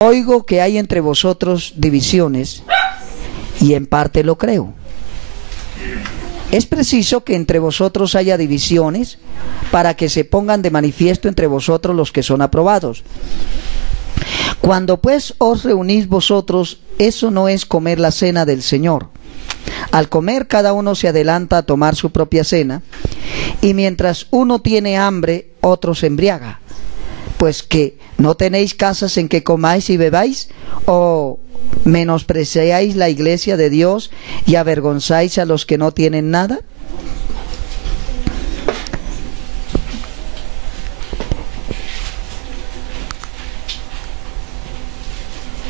Oigo que hay entre vosotros divisiones, y en parte lo creo. Es preciso que entre vosotros haya divisiones, para que se pongan de manifiesto entre vosotros los que son aprobados. Cuando pues os reunís vosotros, eso no es comer la cena del Señor. Al comer, cada uno se adelanta a tomar su propia cena, y mientras uno tiene hambre, otro se embriaga. Pues que no tenéis casas en que comáis y bebáis, o menospreciáis la iglesia de Dios y avergonzáis a los que no tienen nada.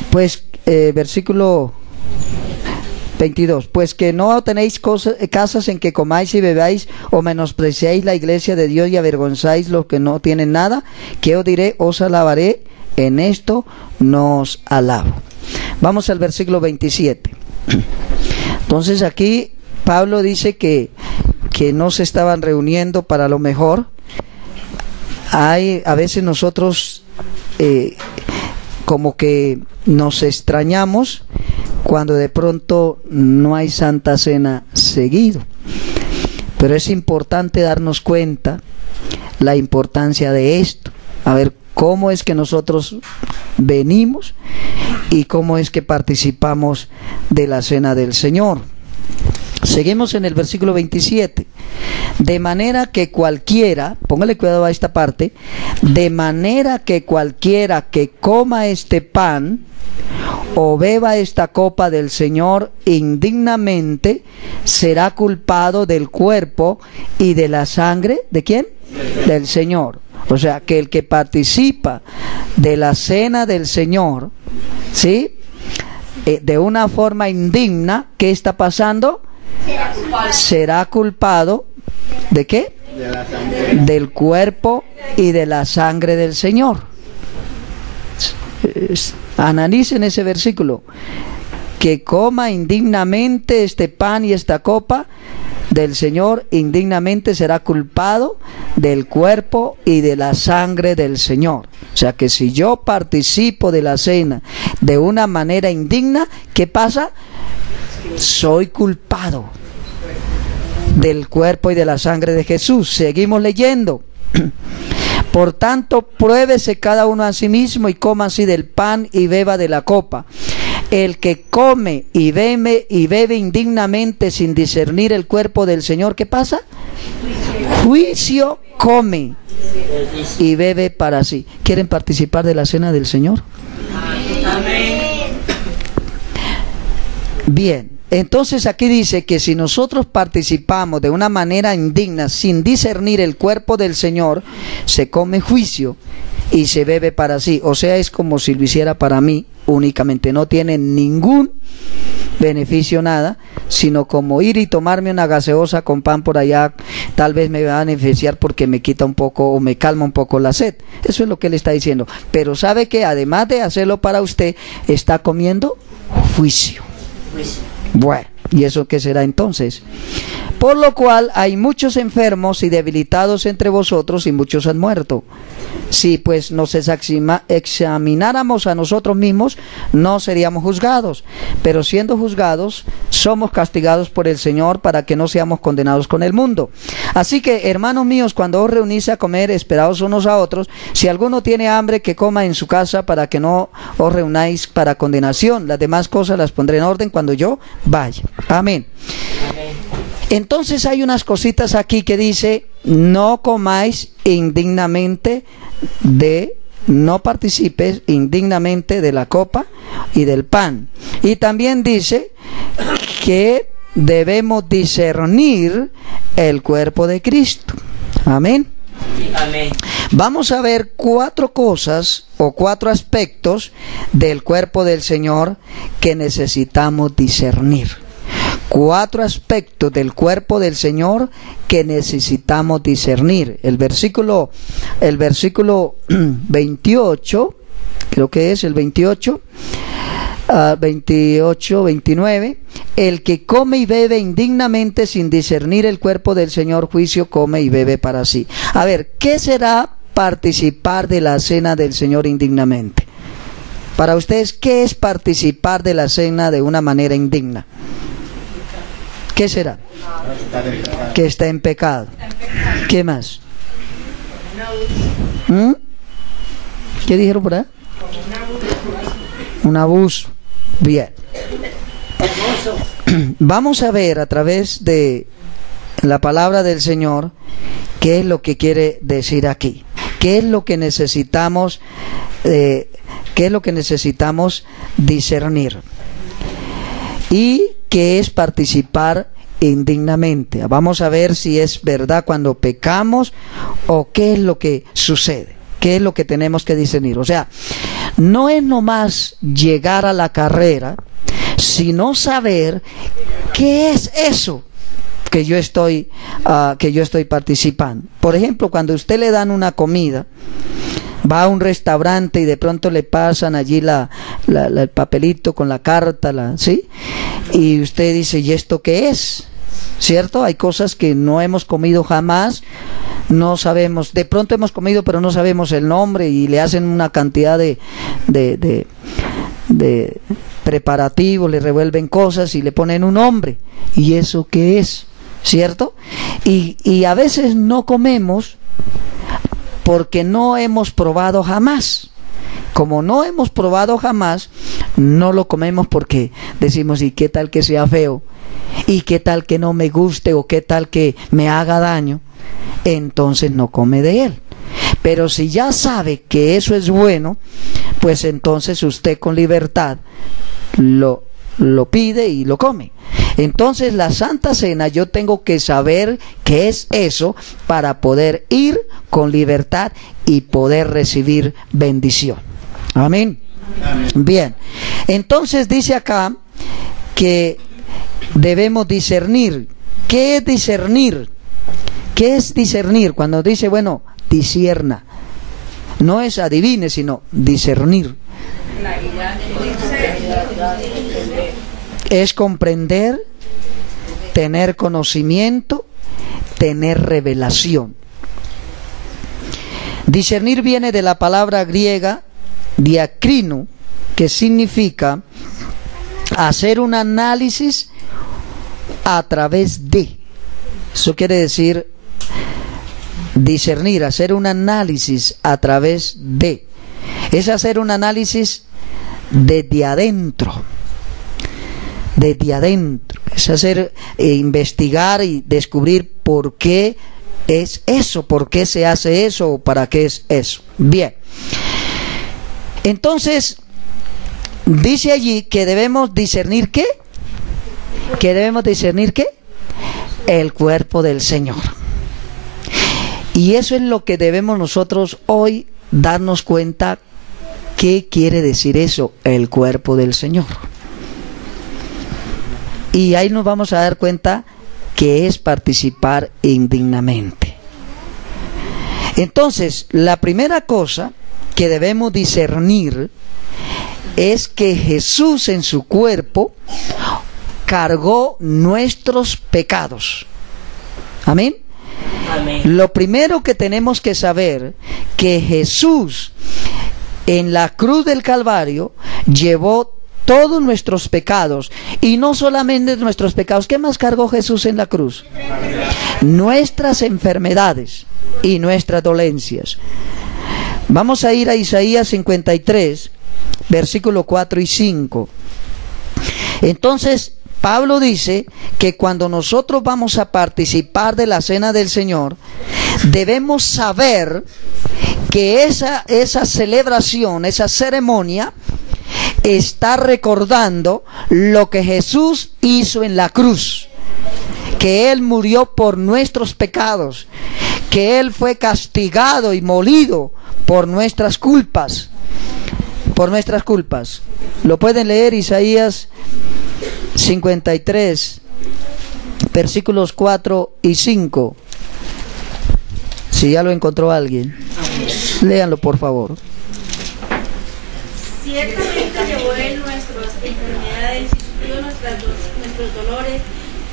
Pues versículo 22, pues que no tenéis casas en que comáis y bebáis, o menospreciáis la iglesia de Dios y avergonzáis los que no tienen nada, ¿qué os diré? Os alabaré, en esto no os alabo. Vamos al versículo 27. Entonces aquí Pablo dice que no se estaban reuniendo para lo mejor. A veces nosotros como que nos extrañamos cuando de pronto no hay Santa Cena seguido. Pero es importante darnos cuenta la importancia de esto. A ver cómo es que nosotros venimos y cómo es que participamos de la Cena del Señor. Seguimos en el versículo 27. De manera que cualquiera, póngale cuidado a esta parte, de manera que cualquiera que coma este pan o beba esta copa del Señor indignamente, será culpado del cuerpo y de la sangre, ¿de quién? Del Señor. O sea, que el que participa de la cena del Señor, ¿sí? De una forma indigna, ¿qué está pasando? Será culpado ¿de qué? Del cuerpo y de la sangre del Señor. Analicen ese versículo. Que coma indignamente este pan y esta copa del Señor, indignamente será culpado del cuerpo y de la sangre del Señor. O sea que si yo participo de la cena de una manera indigna, ¿qué pasa? Soy culpado del cuerpo y de la sangre de Jesús. Seguimos leyendo. Por tanto, pruébese cada uno a sí mismo y coma así del pan y beba de la copa. El que come y bebe indignamente sin discernir el cuerpo del Señor, ¿qué pasa? Juicio come y bebe para sí. ¿Quieren participar de la cena del Señor? Amén. Bien. Entonces aquí dice que si nosotros participamos de una manera indigna, sin discernir el cuerpo del Señor, se come juicio y se bebe para sí. O sea, es como si lo hiciera para mí únicamente. No tiene ningún beneficio, nada, sino como ir y tomarme una gaseosa con pan por allá, tal vez me va a beneficiar porque me quita un poco o me calma un poco la sed. Eso es lo que él está diciendo. Pero sabe que además de hacerlo para usted, está comiendo juicio. Bueno, ¿y eso qué será entonces? Por lo cual hay muchos enfermos y debilitados entre vosotros, y muchos han muerto. Si pues nos examináramos a nosotros mismos, no seríamos juzgados, pero siendo juzgados, somos castigados por el Señor, para que no seamos condenados con el mundo. Así que, hermanos míos, cuando os reunís a comer, esperaos unos a otros. Si alguno tiene hambre, que coma en su casa, para que no os reunáis para condenación. Las demás cosas las pondré en orden cuando yo vaya. Amén. Amén. Entonces hay unas cositas aquí que dice: no comáis indignamente no participes indignamente de la copa y del pan. Y también dice que debemos discernir el cuerpo de Cristo. Amén. Amén. Vamos a ver 4 cosas o 4 aspectos del cuerpo del Señor que necesitamos discernir. 4 aspectos del cuerpo del Señor que necesitamos discernir. El versículo 28, creo que es el 28, 29, el que come y bebe indignamente sin discernir el cuerpo del Señor, juicio come y bebe para sí. A ver, ¿qué será participar de la cena del Señor indignamente? Para ustedes, ¿qué es participar de la cena de una manera indigna? ¿Qué será? Que está en pecado. ¿Qué más? ¿Mm? ¿Qué dijeron por ahí? Un abuso. Bien. Vamos a ver a través de la palabra del Señor qué es lo que quiere decir aquí. ¿Qué es lo que necesitamos? ¿Qué es lo que necesitamos discernir? Y qué es participar indignamente. Vamos a ver si es verdad cuando pecamos o qué es lo que sucede. ¿Qué es lo que tenemos que discernir? O sea, no es nomás llegar a la carrera, sino saber qué es eso que yo estoy participando. Por ejemplo, cuando a usted le dan una comida, va a un restaurante y de pronto le pasan allí el papelito con la carta, ¿sí? Y usted dice, ¿y esto qué es? ¿Cierto? Hay cosas que no hemos comido jamás, no sabemos, de pronto hemos comido pero no sabemos el nombre y le hacen una cantidad de preparativos, le revuelven cosas y le ponen un nombre. ¿Y eso qué es? ¿Cierto? Y a veces no comemos porque no hemos probado jamás. Como no hemos probado jamás, no lo comemos porque decimos, ¿y qué tal que sea feo? ¿Y qué tal que no me guste? ¿O qué tal que me haga daño? Entonces no come de él. Pero si ya sabe que eso es bueno, pues entonces usted con libertad lo pide y lo come. Entonces la Santa Cena yo tengo que saber qué es eso para poder ir con libertad y poder recibir bendición. Amén. Amén. Bien, entonces dice acá que debemos discernir. ¿Qué es discernir? ¿Qué es discernir? Cuando dice, bueno, discierna. No es adivine, sino discernir. Es comprender, tener conocimiento, tener revelación. Discernir viene de la palabra griega diakrino, que significa hacer un análisis a través de. Eso quiere decir discernir, hacer un análisis a través de. Es hacer un análisis desde adentro. Desde adentro. Es hacer, investigar y descubrir por qué es eso, por qué se hace eso o para qué es eso. Bien. Entonces, dice allí que debemos discernir ¿qué? Que debemos discernir ¿qué? El cuerpo del Señor. Y eso es lo que debemos nosotros hoy darnos cuenta. ¿Qué quiere decir eso? El cuerpo del Señor. Y ahí nos vamos a dar cuenta que es participar indignamente. Entonces, la primera cosa que debemos discernir es que Jesús en su cuerpo cargó nuestros pecados. Amén. Amén. Lo primero que tenemos que saber que Jesús en la cruz del Calvario llevó todos nuestros pecados, y no solamente nuestros pecados. ¿Qué más cargó Jesús en la cruz? Nuestras enfermedades y nuestras dolencias. Vamos a ir a Isaías 53, versículo 4 y 5. Entonces, Pablo dice que cuando nosotros vamos a participar de la cena del Señor, debemos saber que esa celebración, esa ceremonia, está recordando lo que Jesús hizo en la cruz, que Él murió por nuestros pecados, que Él fue castigado y molido por nuestras culpas, Lo pueden leer, Isaías 53, versículos 4 y 5. Si ya lo encontró alguien, léanlo por favor. Ciertamente llevó Él nuestras enfermedades y sufrió nuestros dolores,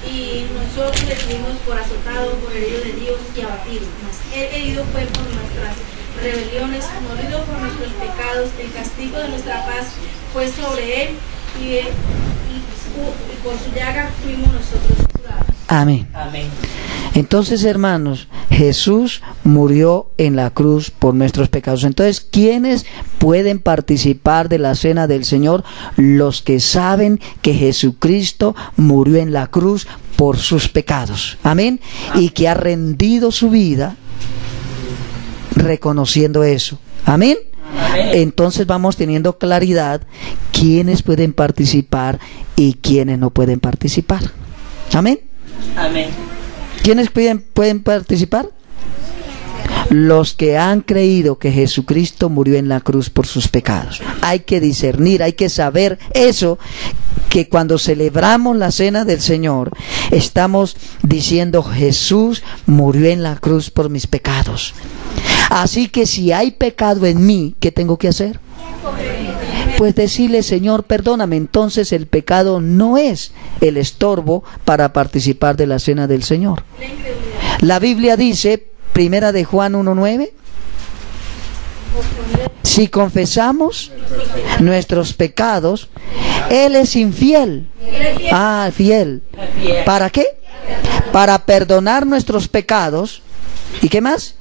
y nosotros le tuvimos por azotado, por herido de Dios y abatido. Mas Él herido fue por nuestras rebeliones, morido por nuestros pecados, el castigo de nuestra paz fue sobre él, y por su llaga fuimos nosotros curados. Amén. Amén. Entonces, hermanos, Jesús murió en la cruz por nuestros pecados. Entonces, ¿quiénes pueden participar de la cena del Señor? Los que saben que Jesucristo murió en la cruz por sus pecados. Amén. Y que ha rendido su vida reconociendo eso. Amén. Amén. Entonces vamos teniendo claridad quiénes pueden participar y quiénes no pueden participar. Amén. Amén. ¿Quiénes pueden participar? Los que han creído que Jesucristo murió en la cruz por sus pecados. Hay que discernir, hay que saber eso, que cuando celebramos la cena del Señor, estamos diciendo: Jesús murió en la cruz por mis pecados. Así que si hay pecado en mí, ¿qué tengo que hacer? Pues decirle: Señor, perdóname. Entonces el pecado no es el estorbo para participar de la cena del Señor. La Biblia dice, Primera de Juan 1:9, si confesamos nuestros pecados, Él es infiel. Fiel. ¿Para qué? Para perdonar nuestros pecados. ¿Y qué más?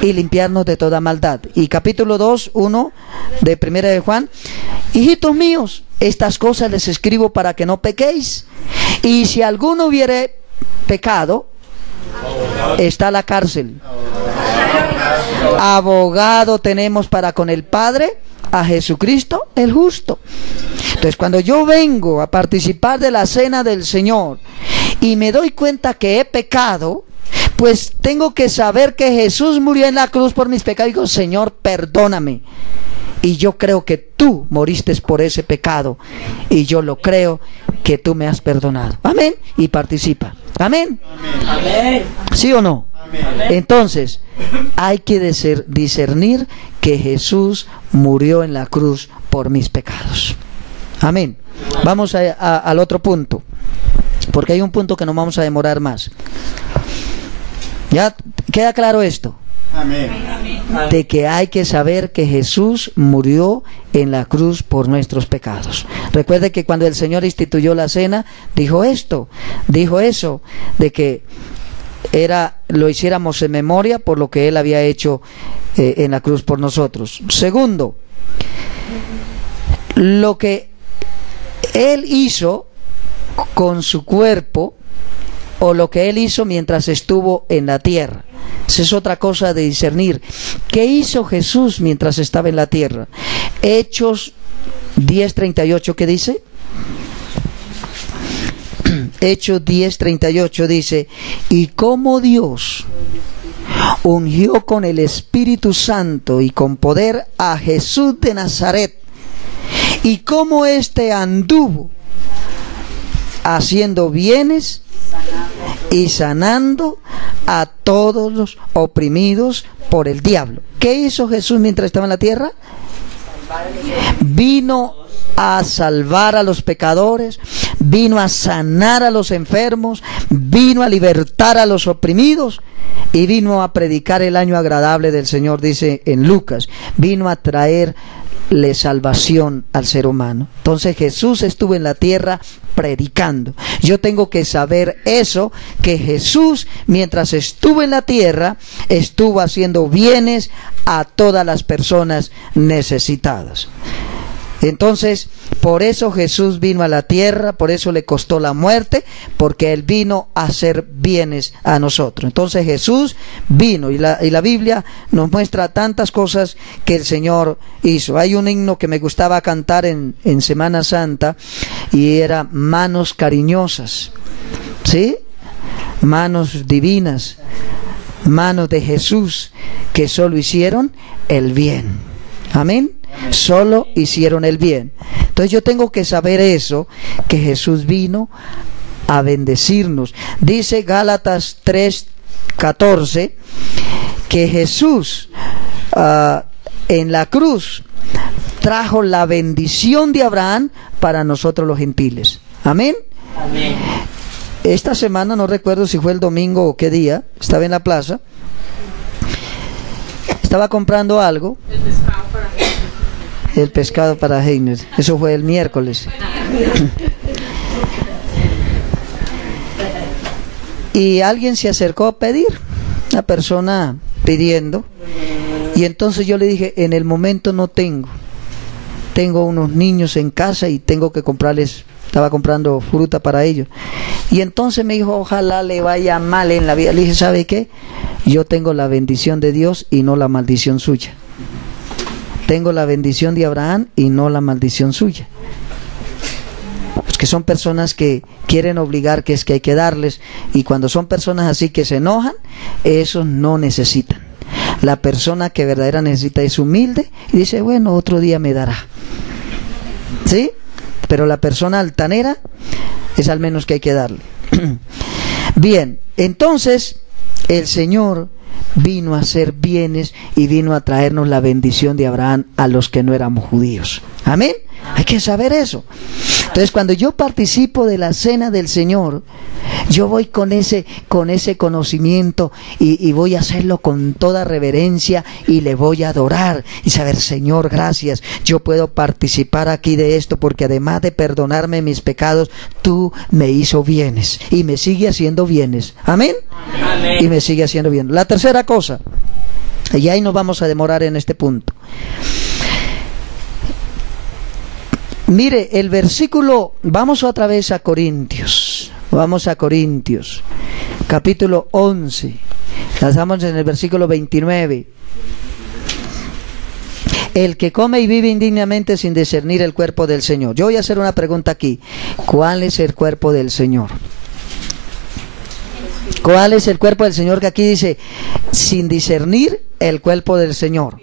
Y limpiarnos de toda maldad. Y capítulo 2:1 de Primera de Juan: hijitos míos, estas cosas les escribo para que no pequéis. Y si alguno hubiere pecado, está la cárcel. Abogado tenemos para con el Padre, a Jesucristo el justo. Entonces, cuando yo vengo a participar de la cena del Señor y me doy cuenta que he pecado, pues tengo que saber que Jesús murió en la cruz por mis pecados. Digo: Señor, perdóname. Y yo creo que tú moriste por ese pecado. Y yo lo creo que tú me has perdonado. Amén. Y participa. Amén. Amén. ¿Sí o no? Amén. Entonces, hay que discernir que Jesús murió en la cruz por mis pecados. Amén. Vamos al otro punto, porque hay un punto que nos vamos a demorar más. ¿Ya queda claro esto? Amén. De que hay que saber que Jesús murió en la cruz por nuestros pecados. Recuerde que cuando el Señor instituyó la cena, dijo eso, de que lo hiciéramos en memoria por lo que Él había hecho en la cruz por nosotros. Segundo, lo que Él hizo con su cuerpo, o lo que Él hizo mientras estuvo en la tierra. Esa es otra cosa de discernir. ¿Qué hizo Jesús mientras estaba en la tierra? Hechos 10:38, ¿qué dice? Hechos 10:38 dice: y como Dios ungió con el Espíritu Santo y con poder a Jesús de Nazaret, y como éste anduvo haciendo bienes y sanando a todos los oprimidos por el diablo. ¿Qué hizo Jesús mientras estaba en la tierra? Vino a salvar a los pecadores, vino a sanar a los enfermos, vino a libertar a los oprimidos y vino a predicar el año agradable del Señor, dice en Lucas. Vino a traerle salvación al ser humano. Entonces Jesús estuvo en la tierra predicando. Yo tengo que saber eso, que Jesús mientras estuvo en la tierra estuvo haciendo bienes a todas las personas necesitadas. Entonces, por eso Jesús vino a la tierra, por eso le costó la muerte, porque Él vino a hacer bienes a nosotros. Entonces Jesús vino, y la Biblia nos muestra tantas cosas que el Señor hizo. Hay un himno que me gustaba cantar en Semana Santa, y era manos cariñosas, ¿sí? Manos divinas, manos de Jesús, que solo hicieron el bien. Amén. Solo hicieron el bien. Entonces yo tengo que saber eso, que Jesús vino a bendecirnos. Dice Gálatas 3:14 que Jesús en la cruz trajo la bendición de Abraham para nosotros los gentiles. Amén. Amén. Esta semana, no recuerdo si fue el domingo o qué día, estaba en la plaza Estaba comprando algo. El pescado para Heiner. Eso fue el miércoles. Y alguien se acercó a pedir. Una persona pidiendo. Y entonces yo le dije, en el momento no tengo. Tengo unos niños en casa y tengo que comprarles, estaba comprando fruta para ellos. Y entonces me dijo, ojalá le vaya mal en la vida. Le dije, ¿sabe qué? Yo tengo la bendición de Dios y no la maldición suya. Tengo la bendición de Abraham y no la maldición suya. Pues que son personas que quieren obligar, que es que hay que darles. Y cuando son personas así que se enojan, esos no necesitan. La persona que verdaderamente necesita es humilde y dice, bueno, otro día me dará. ¿Sí? Pero la persona altanera es al menos que hay que darle. Bien, entonces el Señor vino a hacer bienes y vino a traernos la bendición de Abraham a los que no éramos judíos. Amén. Hay que saber eso. Entonces, cuando yo participo de la cena del Señor, yo voy con ese conocimiento y voy a hacerlo con toda reverencia y le voy a adorar y saber, Señor, gracias, yo puedo participar aquí de esto porque además de perdonarme mis pecados, tú me hizo bienes y me sigue haciendo bienes. Amén. Amén. Y me sigue haciendo bien. La tercera cosa, y ahí nos vamos a demorar en este punto. Mire, el versículo, vamos otra vez a Corintios, capítulo 11, estamos en el versículo 29. El que come y vive indignamente sin discernir el cuerpo del Señor. Yo voy a hacer una pregunta aquí, ¿cuál es el cuerpo del Señor? ¿Cuál es el cuerpo del Señor? Que aquí dice, sin discernir el cuerpo del Señor.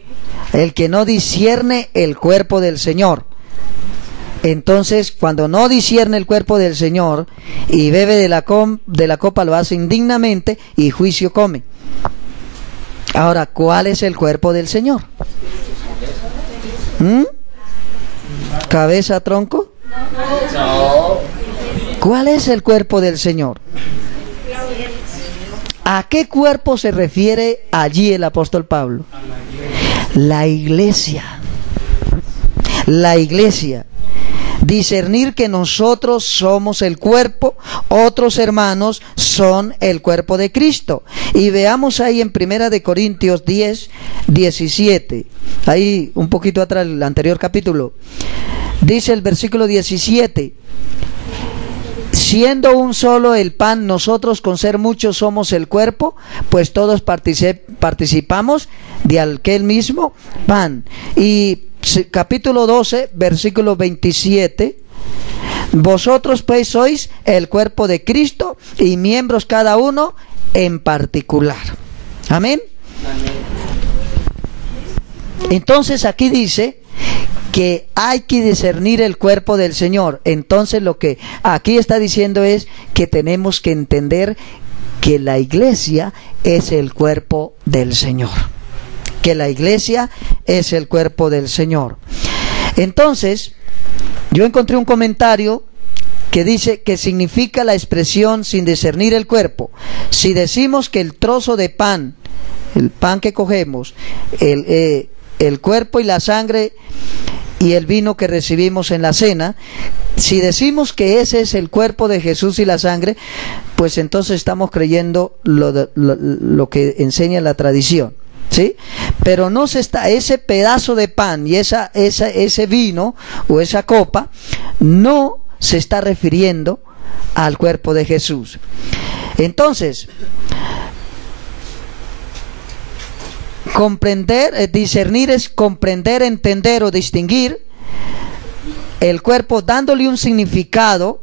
El que no discierne el cuerpo del Señor. Entonces, cuando no discierne el cuerpo del Señor y bebe de la copa, lo hace indignamente y juicio come. Ahora, ¿cuál es el cuerpo del Señor? ¿Cabeza, tronco? ¿Cuál es el cuerpo del Señor? ¿A qué cuerpo se refiere allí el apóstol Pablo? La iglesia. La iglesia. Discernir que nosotros somos el cuerpo, otros hermanos son el cuerpo de Cristo. Y veamos ahí en 1 Corintios 10, 17, ahí un poquito atrás, el anterior capítulo, dice el versículo 17, siendo un solo el pan, nosotros con ser muchos somos el cuerpo, pues todos participamos de aquel mismo pan. Y capítulo 12, versículo 27, vosotros pues sois el cuerpo de Cristo y miembros cada uno en particular. Amén. Entonces aquí dice que hay que discernir el cuerpo del Señor. Entonces lo que aquí está diciendo es que tenemos que entender que la iglesia es el cuerpo del Señor. Que la iglesia es el cuerpo del Señor. Entonces, yo encontré un comentario que dice que significa la expresión sin discernir el cuerpo. Si decimos que el trozo de pan, el pan que cogemos, el cuerpo y la sangre y el vino que recibimos en la cena, si decimos que ese es el cuerpo de Jesús y la sangre, pues entonces estamos creyendo lo que enseña la tradición. ¿Sí? Pero no se está, ese pedazo de pan y ese vino o esa copa no se está refiriendo al cuerpo de Jesús. Entonces, comprender, discernir es comprender, entender o distinguir el cuerpo dándole un significado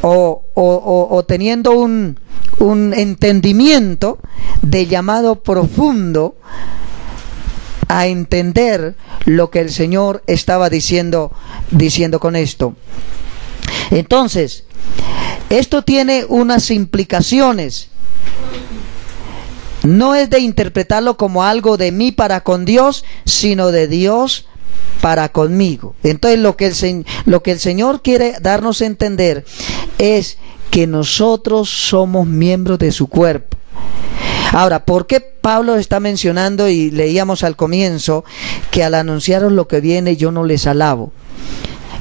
o teniendo un entendimiento de llamado profundo a entender lo que el Señor estaba diciendo con esto. Entonces, esto tiene unas implicaciones. No es de interpretarlo como algo de mí para con Dios, sino de Dios para conmigo. Entonces, lo que el Señor quiere darnos a entender es que nosotros somos miembros de su cuerpo. Ahora, ¿por qué Pablo está mencionando, y leíamos al comienzo, que al anunciaros lo que viene yo no les alabo?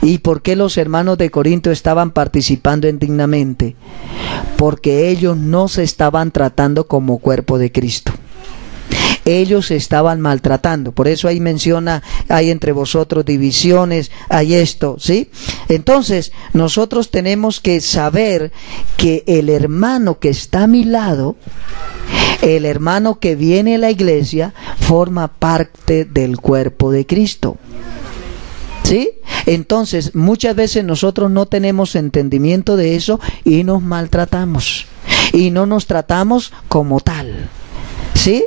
¿Y por qué los hermanos de Corinto estaban participando indignamente? Porque ellos no se estaban tratando como cuerpo de Cristo. Ellos se estaban maltratando. Por eso ahí menciona, hay entre vosotros divisiones, hay esto, ¿sí? Entonces, nosotros tenemos que saber que el hermano que está a mi lado, el hermano que viene a la iglesia, forma parte del cuerpo de Cristo. ¿Sí? Entonces, muchas veces nosotros no tenemos entendimiento de eso y nos maltratamos. Y no nos tratamos como tal. ¿Sí?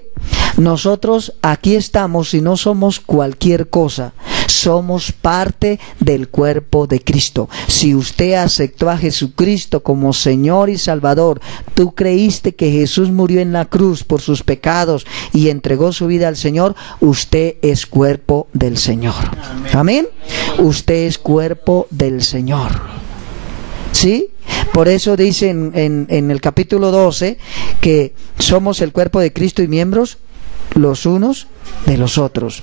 Nosotros aquí estamos y no somos cualquier cosa. Somos parte del cuerpo de Cristo. Si usted aceptó a Jesucristo como Señor y Salvador, tú creíste que Jesús murió en la cruz por sus pecados y entregó su vida al Señor, usted es cuerpo del Señor. Amén. Usted es cuerpo del Señor. ¿Sí? Por eso dice en el capítulo 12 que somos el cuerpo de Cristo y miembros los unos de los otros.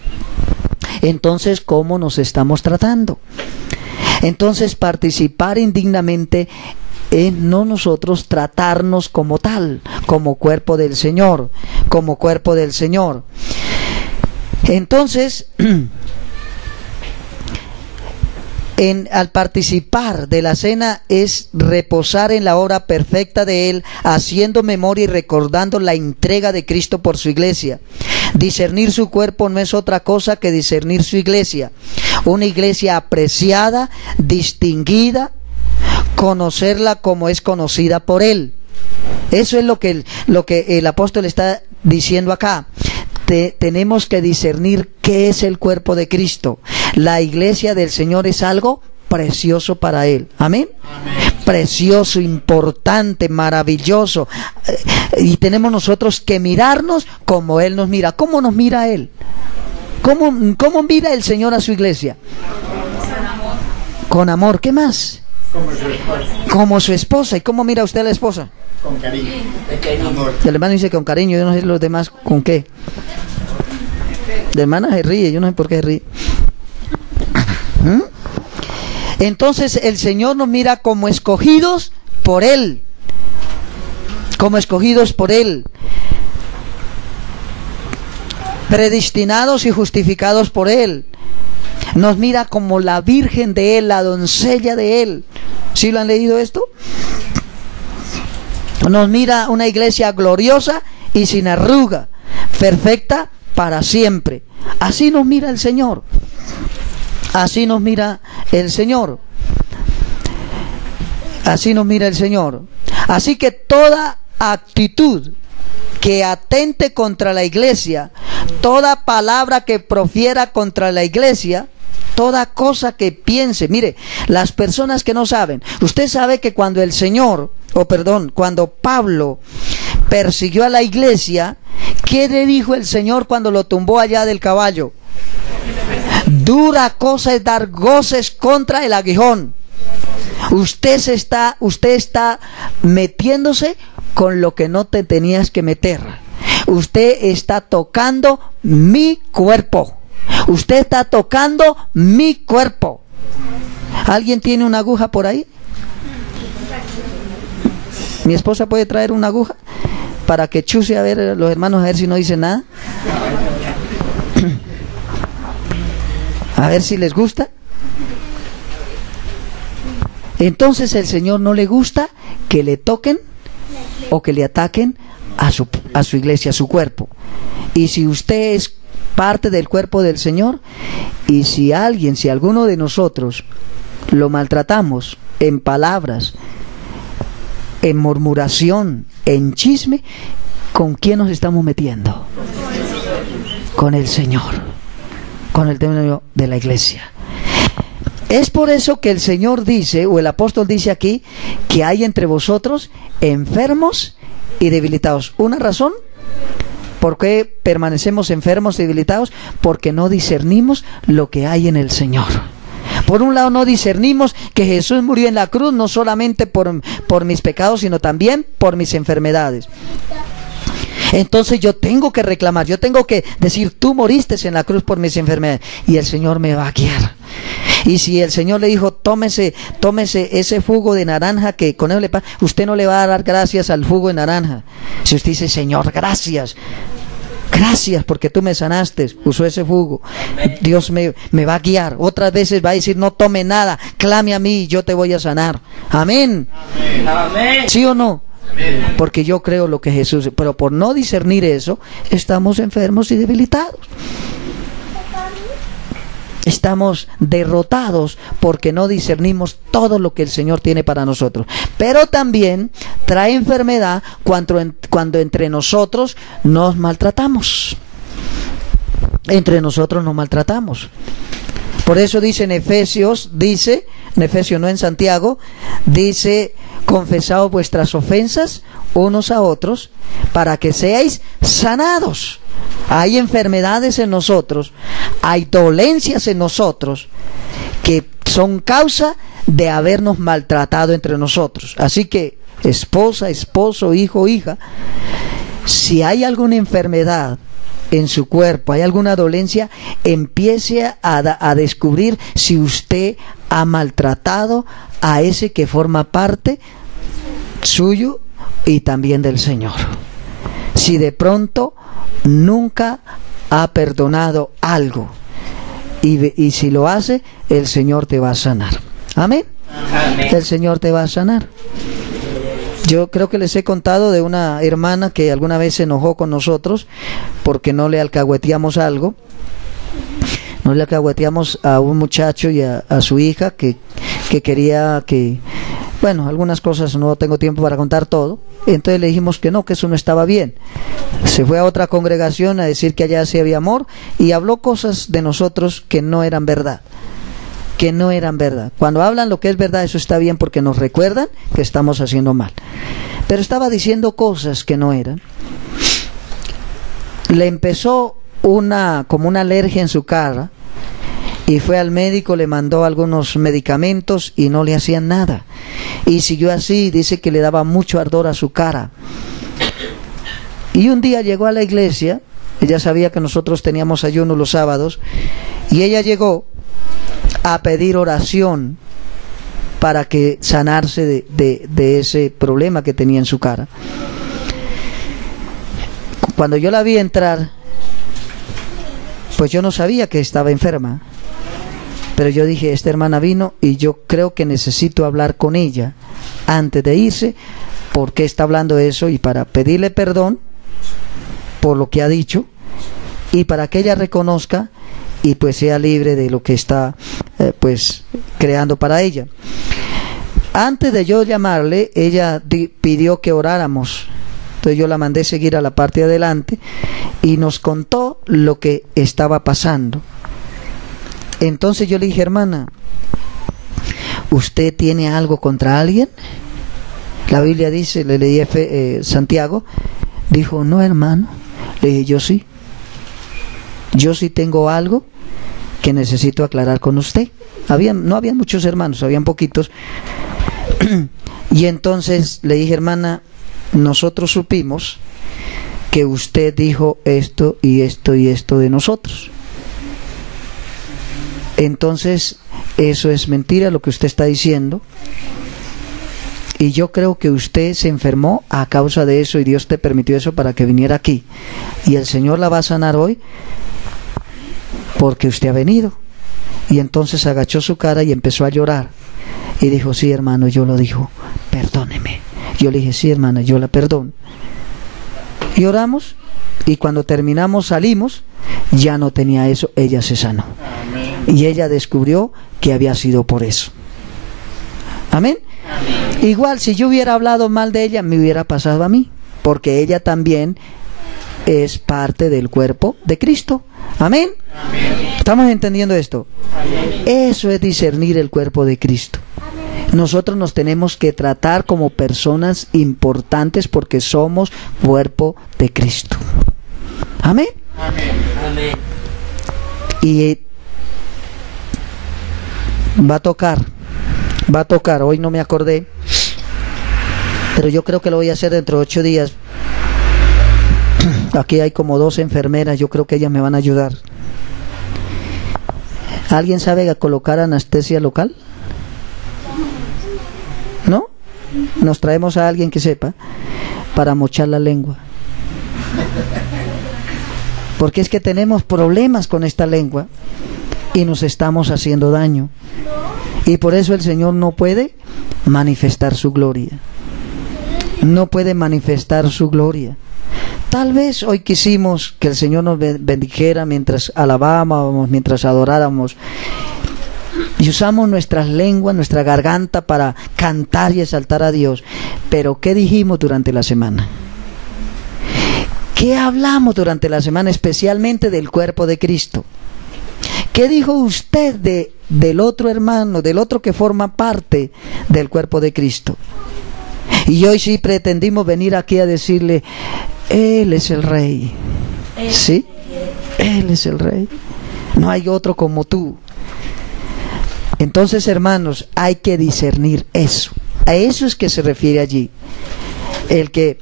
Entonces, ¿cómo nos estamos tratando? Entonces, participar indignamente es no nosotros tratarnos como tal, como cuerpo del Señor, como cuerpo del Señor. Entonces, al participar de la cena es reposar en la hora perfecta de Él, haciendo memoria y recordando la entrega de Cristo por su iglesia. Discernir su cuerpo no es otra cosa que discernir su iglesia. Una iglesia apreciada, distinguida, conocerla como es conocida por Él. Eso es lo que el apóstol está diciendo acá. Tenemos que discernir qué es el cuerpo de Cristo. La iglesia del Señor es algo precioso para Él. Amén. Amén. Precioso, importante, maravilloso. Y tenemos nosotros que mirarnos como Él nos mira. ¿Cómo nos mira Él? ¿Cómo mira el Señor a su iglesia? Con amor. ¿Qué más? Como su esposa. ¿Y cómo mira usted a la esposa? Con cariño. El hermano dice con cariño. Yo no sé los demás con qué. La hermana se ríe. Yo no sé por qué se ríe. Entonces el Señor nos mira como escogidos por Él. Como escogidos por Él. Predestinados y justificados por Él. Nos mira como la virgen de Él, la doncella de Él. ¿Sí lo han leído esto? Nos mira una iglesia gloriosa y sin arruga, perfecta para siempre. Así nos mira el Señor. Así nos mira el Señor. Así nos mira el Señor. Así que toda actitud que atente contra la iglesia, toda palabra que profiera contra la iglesia, toda cosa que piense. Mire, las personas que no saben, usted sabe que cuando cuando Pablo persiguió a la iglesia, ¿qué le dijo el Señor cuando lo tumbó allá del caballo? Dura cosa es dar goces contra el aguijón. Usted está metiéndose con lo que no te tenías que meter. Usted está tocando mi cuerpo. Usted está tocando mi cuerpo. ¿Alguien tiene una aguja por ahí? ¿Mi esposa puede traer una aguja para que chuse a ver los hermanos, a ver si no dicen nada? A ver si les gusta. Entonces el Señor no le gusta que le toquen o que le ataquen a su iglesia, a su cuerpo. Y si usted es parte del cuerpo del Señor, y si alguno de nosotros lo maltratamos en palabras, en murmuración, en chisme, ¿con quién nos estamos metiendo? Con el Señor, con el demonio de la iglesia. Es por eso que el Señor dice, o el apóstol dice aquí, que hay entre vosotros enfermos y debilitados. ¿Una razón? ¿Por qué permanecemos enfermos y debilitados? Porque no discernimos lo que hay en el Señor. Por un lado, no discernimos que Jesús murió en la cruz no solamente por mis pecados, sino también por mis enfermedades. Entonces yo tengo que reclamar, yo tengo que decir, tú moriste en la cruz por mis enfermedades, y el Señor me va a guiar. Y si el Señor le dijo, tómese ese jugo de naranja que con él le pasa, usted no le va a dar gracias al jugo de naranja. Si usted dice, Señor, gracias porque tú me sanaste, usó ese jugo, Dios me va a guiar. Otras veces va a decir, no tome nada, clame a mí y yo te voy a sanar. Amén. Amén. ¿Sí o no? Porque yo creo lo que Jesús, pero por no discernir eso, estamos enfermos y debilitados. Estamos derrotados porque no discernimos todo lo que el Señor tiene para nosotros. Pero también trae enfermedad cuando entre nosotros nos maltratamos. Entre nosotros nos maltratamos. Por eso dice en Efesios, no en Santiago, dice, confesaos vuestras ofensas unos a otros para que seáis sanados. Hay enfermedades en nosotros, hay dolencias en nosotros que son causa de habernos maltratado entre nosotros. Así que, esposa, esposo, hijo, hija, si hay alguna enfermedad en su cuerpo, hay alguna dolencia, empiece a descubrir si usted ha maltratado a ese que forma parte suyo y también del Señor. Si de pronto nunca ha perdonado algo, y si lo hace, el Señor te va a sanar. Amén. Amén. El Señor te va a sanar. Yo creo que les he contado de una hermana que alguna vez se enojó con nosotros porque no le alcahueteamos algo. No le alcahueteamos a un muchacho y a su hija que quería que... Bueno, algunas cosas no tengo tiempo para contar todo. Entonces le dijimos que no, que eso no estaba bien. Se fue a otra congregación a decir que allá sí había amor y habló cosas de nosotros que no eran verdad. Que no eran verdad. Cuando hablan lo que es verdad, eso está bien porque nos recuerdan que estamos haciendo mal. Pero estaba diciendo cosas que no eran. Le empezó como una alergia en su cara y fue al médico, le mandó algunos medicamentos y no le hacían nada. Y siguió así, dice que le daba mucho ardor a su cara. Y un día llegó a la iglesia, ella sabía que nosotros teníamos ayuno los sábados, y ella llegó a pedir oración para que sanarse de ese problema que tenía en su cara. Cuando yo la vi entrar, pues yo no sabía que estaba enferma, pero yo dije, esta hermana vino y yo creo que necesito hablar con ella antes de irse, porque está hablando eso, y para pedirle perdón por lo que ha dicho y para que ella reconozca y pues sea libre de lo que está pues creando para ella. Antes de yo llamarle, ella pidió que oráramos. Entonces yo la mandé seguir a la parte de adelante y nos contó lo que estaba pasando. Entonces yo le dije, hermana, ¿usted tiene algo contra alguien? La Biblia dice, le leí Santiago, dijo, no, hermano. Le dije, yo sí tengo algo que necesito aclarar con usted. No habían muchos hermanos, habían poquitos. Y entonces le dije, hermana, nosotros supimos que usted dijo esto y esto y esto de nosotros. Entonces, eso es mentira lo que usted está diciendo. Y yo creo que usted se enfermó a causa de eso y Dios te permitió eso para que viniera aquí. Y el Señor la va a sanar hoy porque usted ha venido. Y entonces agachó su cara y empezó a llorar. Y dijo, sí, hermano, yo lo dijo, perdóneme. Yo le dije, sí, hermana, yo la perdono. Y oramos, y cuando terminamos salimos, ya no tenía eso, ella se sanó. Amén. Y ella descubrió que había sido por eso. Amén. Amén. Igual, si yo hubiera hablado mal de ella, me hubiera pasado a mí, porque ella también es parte del cuerpo de Cristo. Amén. Amén. ¿Estamos entendiendo esto? Amén. Eso es discernir el cuerpo de Cristo. Nosotros nos tenemos que tratar como personas importantes porque somos cuerpo de Cristo. Amén. Amén. Amén. Y va a tocar, hoy no me acordé, pero yo creo que lo voy a hacer dentro de 8 días. Aquí hay como 2 enfermeras, yo creo que ellas me van a ayudar. ¿Alguien sabe colocar anestesia local? ¿No? Nos traemos a alguien que sepa para mochar la lengua. Porque es que tenemos problemas con esta lengua y nos estamos haciendo daño. Y por eso el Señor no puede manifestar su gloria. No puede manifestar su gloria. Tal vez hoy quisimos que el Señor nos bendijera mientras alabábamos, mientras adoráramos, y usamos nuestras lenguas, nuestra garganta para cantar y exaltar a Dios. Pero ¿qué dijimos durante la semana? ¿Qué hablamos durante la semana, especialmente del cuerpo de Cristo? ¿Qué dijo usted del otro hermano, del otro que forma parte del cuerpo de Cristo? Y hoy sí pretendimos venir aquí a decirle: Él es el Rey. ¿Sí? Él es el Rey. No hay otro como tú. Entonces, hermanos, hay que discernir eso. A eso es que se refiere allí. El que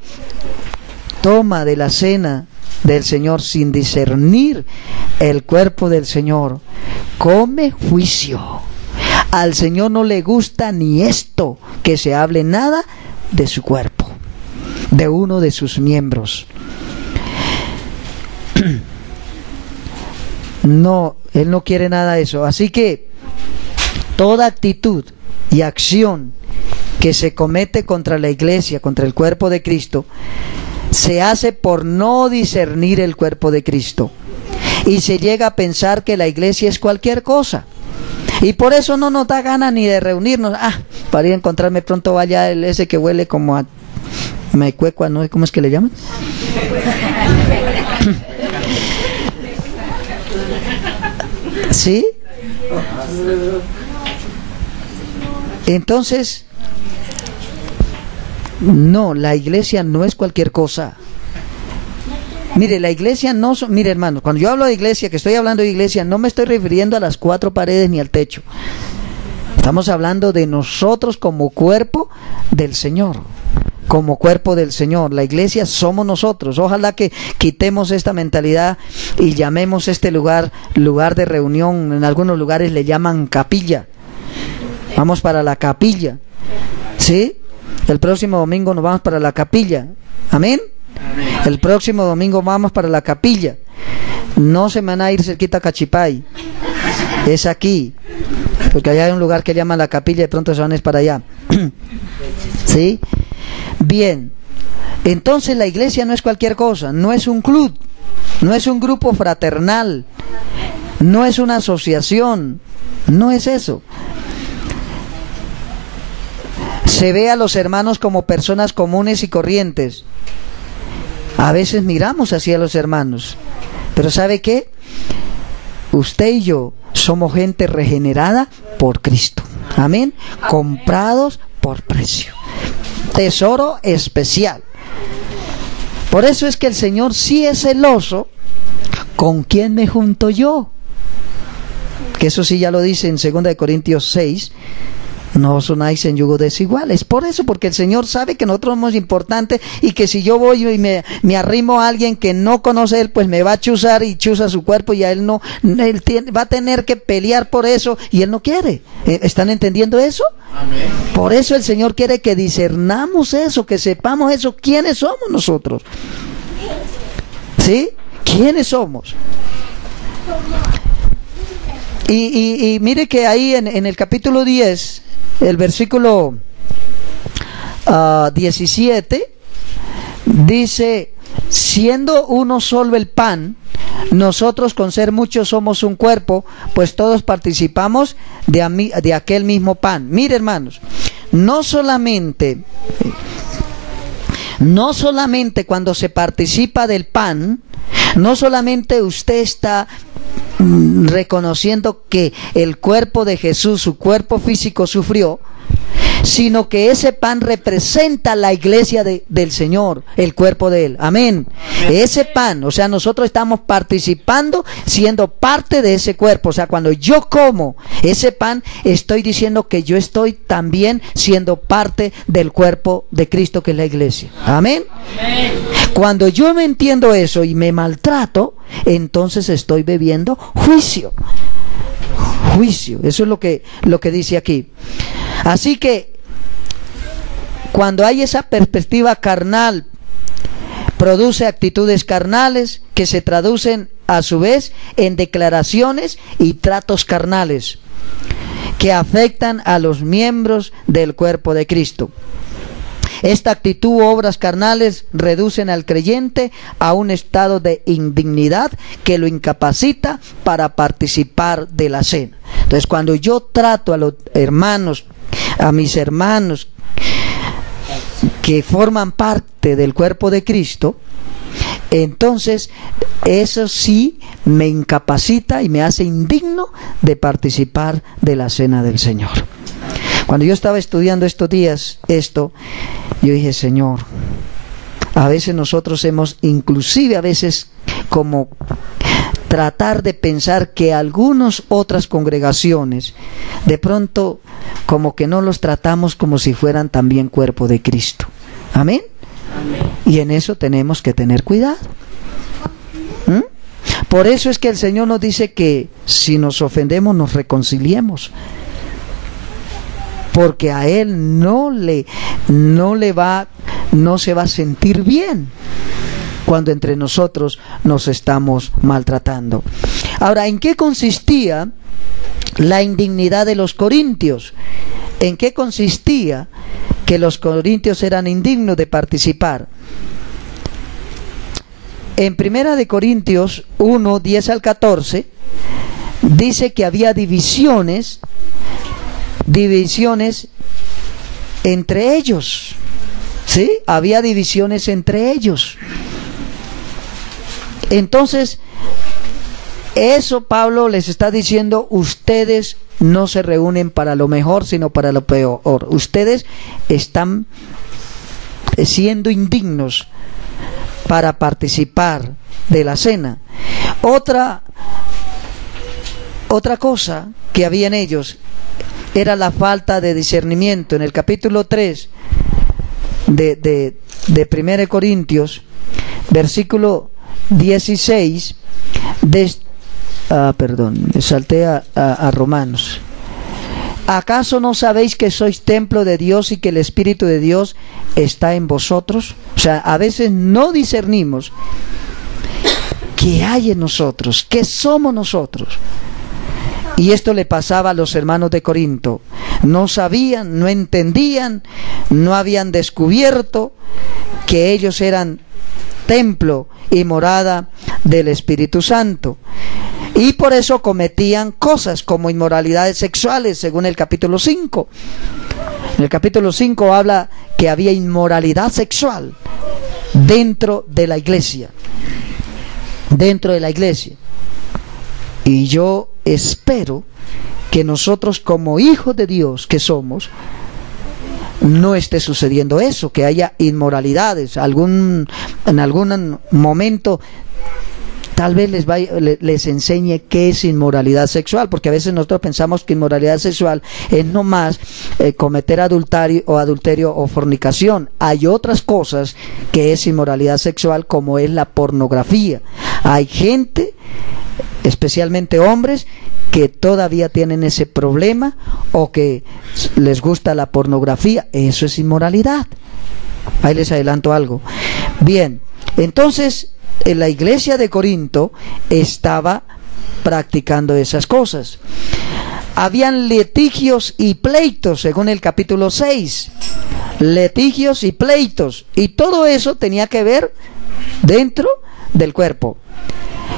toma de la cena del Señor sin discernir el cuerpo del Señor, come juicio. Al Señor no le gusta ni esto, que se hable nada de su cuerpo, de uno de sus miembros. No, Él no quiere nada de eso. Así que toda actitud y acción que se comete contra la iglesia, contra el cuerpo de Cristo, se hace por no discernir el cuerpo de Cristo. Y se llega a pensar que la iglesia es cualquier cosa. Y por eso no nos da ganas ni de reunirnos. Para ir a encontrarme pronto vaya ese que huele como a maicuecua, ¿no? ¿Cómo es que le llaman? ¿Sí? Entonces, no, la iglesia no es cualquier cosa. Mire, la iglesia no... Mire, hermano, cuando yo hablo de iglesia, que estoy hablando de iglesia, no me estoy refiriendo a las 4 paredes ni al techo. Estamos hablando de nosotros como cuerpo del Señor. Como cuerpo del Señor. La iglesia somos nosotros. Ojalá que quitemos esta mentalidad y llamemos este lugar de reunión. En algunos lugares le llaman capilla. Vamos para la capilla. ¿Sí? El próximo domingo nos vamos para la capilla. ¿Amén? El próximo domingo vamos para la capilla. No se me van a ir cerquita a Cachipay. Es aquí. Porque allá hay un lugar que llama la capilla y de pronto se van a ir para allá. ¿Sí? Bien. Entonces la iglesia no es cualquier cosa. No es un club. No es un grupo fraternal. No es una asociación. No es eso. Se ve a los hermanos como personas comunes y corrientes. A veces miramos hacia los hermanos, pero ¿sabe qué? Usted y yo somos gente regenerada por Cristo. Amén. Comprados por precio. Tesoro especial. Por eso es que el Señor sí es celoso. ¿Con quién me junto yo? Que eso sí ya lo dice en 2 Corintios 6. No os unáis en yugo desiguales. Por eso, porque el Señor sabe que nosotros somos importantes y que si yo voy y me arrimo a alguien que no conoce Él, pues me va a chuzar y chuza su cuerpo y a Él no, va a tener que pelear por eso y Él no quiere. ¿Están entendiendo eso? Amén. Por eso el Señor quiere que discernamos eso, que sepamos eso, quiénes somos nosotros. ¿Sí? ¿Quiénes somos? Y mire que ahí en el capítulo 10, el versículo 17, dice: siendo uno solo el pan, nosotros con ser muchos somos un cuerpo, pues todos participamos de aquel mismo pan. Mire, hermanos, no solamente cuando se participa del pan, no solamente usted está reconociendo que el cuerpo de Jesús, su cuerpo físico, sufrió, sino que ese pan representa la iglesia del Señor, el cuerpo de Él. Amén. Ese pan, o sea, nosotros estamos participando, siendo parte de ese cuerpo. O sea, cuando yo como ese pan, estoy diciendo que yo estoy también siendo parte del cuerpo de Cristo, que es la iglesia. Amén. Cuando yo no entiendo eso y me maltrato, entonces estoy bebiendo juicio. Juicio, eso es lo que dice aquí. Así que cuando hay esa perspectiva carnal, produce actitudes carnales que se traducen a su vez en declaraciones y tratos carnales que afectan a los miembros del cuerpo de Cristo. Esta actitud u obras carnales reducen al creyente a un estado de indignidad que lo incapacita para participar de la cena. Entonces, cuando yo trato a los hermanos, a mis hermanos que forman parte del cuerpo de Cristo, entonces eso sí me incapacita y me hace indigno de participar de la cena del Señor. Cuando yo estaba estudiando estos días esto, yo dije, Señor, a veces nosotros hemos, inclusive a veces como tratar de pensar que algunas otras congregaciones de pronto como que no los tratamos como si fueran también cuerpo de Cristo. Amén. Y en eso tenemos que tener cuidado. Por eso es que el Señor nos dice que si nos ofendemos nos reconciliemos, porque a Él no se va a sentir bien cuando entre nosotros nos estamos maltratando. Ahora, ¿en qué consistía la indignidad de los corintios? ¿En qué consistía que los corintios eran indignos de participar? En 1 de Corintios 1, 10 al 14, dice que había divisiones entre ellos. ¿Sí? Había divisiones entre ellos. Entonces, eso Pablo les está diciendo, ustedes no se reúnen para lo mejor, sino para lo peor. Ustedes están siendo indignos para participar de la cena. Otra cosa que había en ellos era la falta de discernimiento. En el capítulo 3 de 1 Corintios, versículo 16, me salté a Romanos. ¿Acaso no sabéis que sois templo de Dios y que el Espíritu de Dios está en vosotros? O sea, a veces no discernimos qué hay en nosotros, qué somos nosotros. Y esto le pasaba a los hermanos de Corinto. No sabían, no entendían, no habían descubierto que ellos eran templo y morada del Espíritu Santo. Y por eso cometían cosas como inmoralidades sexuales, según el capítulo 5. En el capítulo 5 habla que había inmoralidad sexual dentro de la iglesia. Dentro de la iglesia. Y yo espero que nosotros, como hijos de Dios que somos, no esté sucediendo eso, que haya inmoralidades. En algún momento tal vez les enseñe qué es inmoralidad sexual, porque a veces nosotros pensamos que inmoralidad sexual es nomás cometer adulterio o fornicación. Hay otras cosas que es inmoralidad sexual, como es la pornografía. Hay gente, especialmente hombres, que todavía tienen ese problema o que les gusta la pornografía. Eso es inmoralidad. Ahí les adelanto algo. Bien, entonces en la iglesia de Corinto estaba practicando esas cosas. Habían litigios y pleitos, según el capítulo 6. Litigios y pleitos. Y todo eso tenía que ver dentro del cuerpo.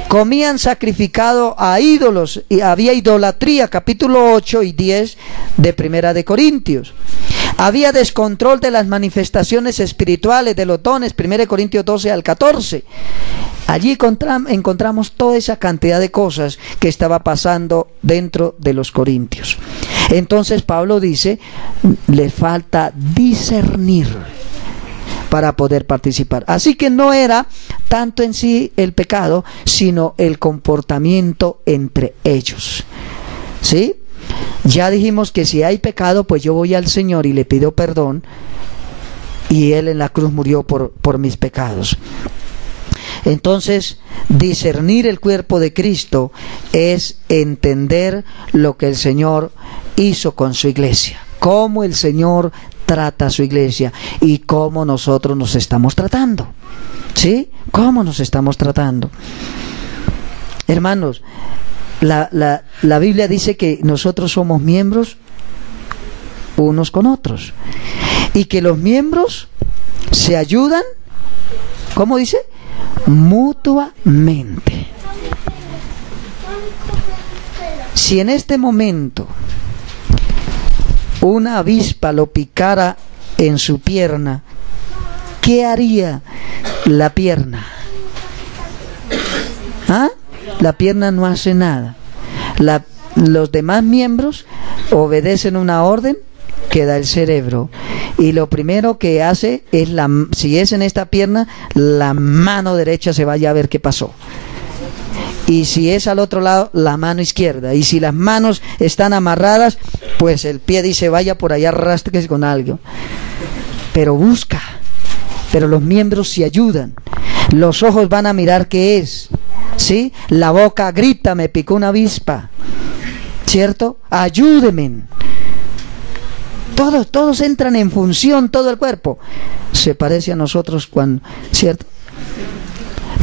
comían sacrificado a ídolos y había idolatría, capítulo 8 y 10 de Primera de Corintios. Había descontrol de las manifestaciones espirituales, de los dones, 1 Corintios 12 al 14. Allí encontramos toda esa cantidad de cosas que estaba pasando dentro de los corintios. Entonces Pablo dice, le falta discernir para poder participar. Así que no era tanto en sí el pecado, sino el comportamiento entre ellos. ¿Sí? Ya dijimos que si hay pecado, pues yo voy al Señor y le pido perdón, y Él en la cruz murió por mis pecados. Entonces, discernir el cuerpo de Cristo es entender lo que el Señor hizo con su iglesia, cómo el Señor trata a su iglesia y cómo nosotros nos estamos tratando. ¿Sí? ¿Cómo nos estamos tratando? Hermanos, la Biblia dice que nosotros somos miembros unos con otros y que los miembros se ayudan, ¿cómo dice? Mutuamente. Si en este momento una avispa lo picara en su pierna, ¿qué haría la pierna? ¿Ah? La pierna no hace nada. Los demás miembros obedecen una orden que da el cerebro, y lo primero que hace es, si es en esta pierna, la mano derecha se vaya a ver qué pasó, y si es al otro lado, la mano izquierda, y si las manos están amarradas, pues el pie dice vaya por allá, arrásтрese con algo, pero busca. Pero los miembros se ayudan, los ojos van a mirar qué es, ¿sí? La boca grita, me picó una avispa, ¿cierto? Ayúdenme. Todos entran en función, todo el cuerpo se parece a nosotros cuando, ¿cierto?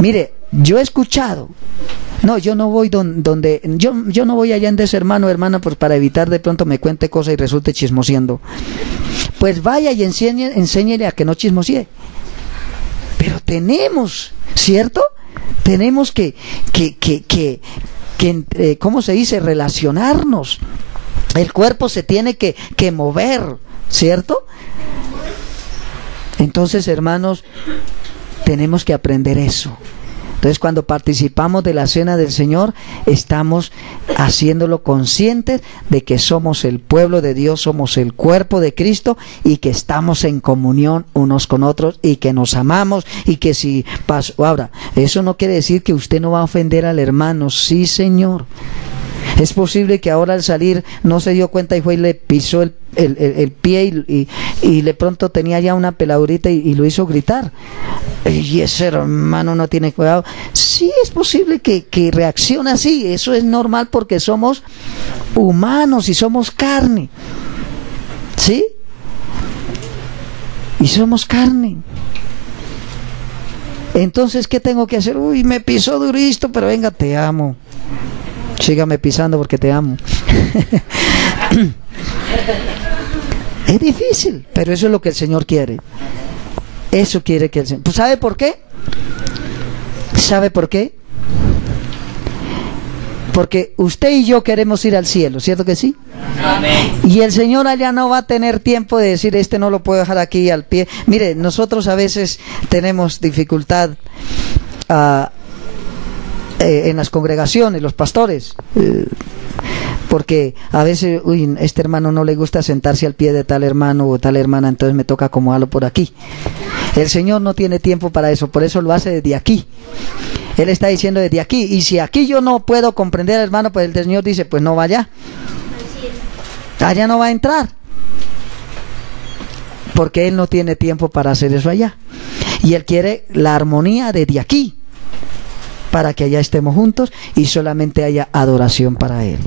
Mire, yo he escuchado, no, yo no voy donde yo no voy allá en ese hermano, hermana, pues para evitar de pronto me cuente cosas y resulte chismoseando. Pues vaya y enséñele a que no chismosee. Pero tenemos, ¿cierto? Tenemos que ¿cómo se dice? Relacionarnos. El cuerpo se tiene que mover, ¿cierto? Entonces, hermanos, tenemos que aprender eso. Entonces, cuando participamos de la cena del Señor, estamos haciéndolo conscientes de que somos el pueblo de Dios, somos el cuerpo de Cristo, y que estamos en comunión unos con otros, y que nos amamos, y que si pasó. Ahora, eso no quiere decir que usted no va a ofender al hermano. Sí, Señor. Es posible que ahora al salir no se dio cuenta y fue y le pisó el pie y de pronto tenía ya una peladurita y lo hizo gritar. Y ese hermano no tiene cuidado. Sí, es posible que reaccione así. Eso es normal porque somos humanos y somos carne. ¿Sí? Y somos carne. Entonces, ¿qué tengo que hacer? Uy, me pisó durito, pero venga, te amo. Sígame pisando porque te amo. Es difícil, pero eso es lo que el Señor quiere. Eso quiere que el Señor. Pues ¿sabe por qué? ¿Sabe por qué? Porque usted y yo queremos ir al cielo, ¿cierto que sí? Amén. Y el Señor allá no va a tener tiempo de decir, este no lo puedo dejar aquí al pie. Mire, nosotros a veces tenemos dificultad en las congregaciones, los pastores, porque a veces, uy, este hermano no le gusta sentarse al pie de tal hermano o tal hermana, entonces me toca acomodarlo por aquí. El Señor no tiene tiempo para eso, por eso lo hace desde aquí. Él está diciendo desde aquí, y si aquí yo no puedo comprender al hermano, pues el Señor dice, pues no vaya, allá no va a entrar, porque Él no tiene tiempo para hacer eso allá, y Él quiere la armonía desde aquí, para que allá estemos juntos y solamente haya adoración para Él.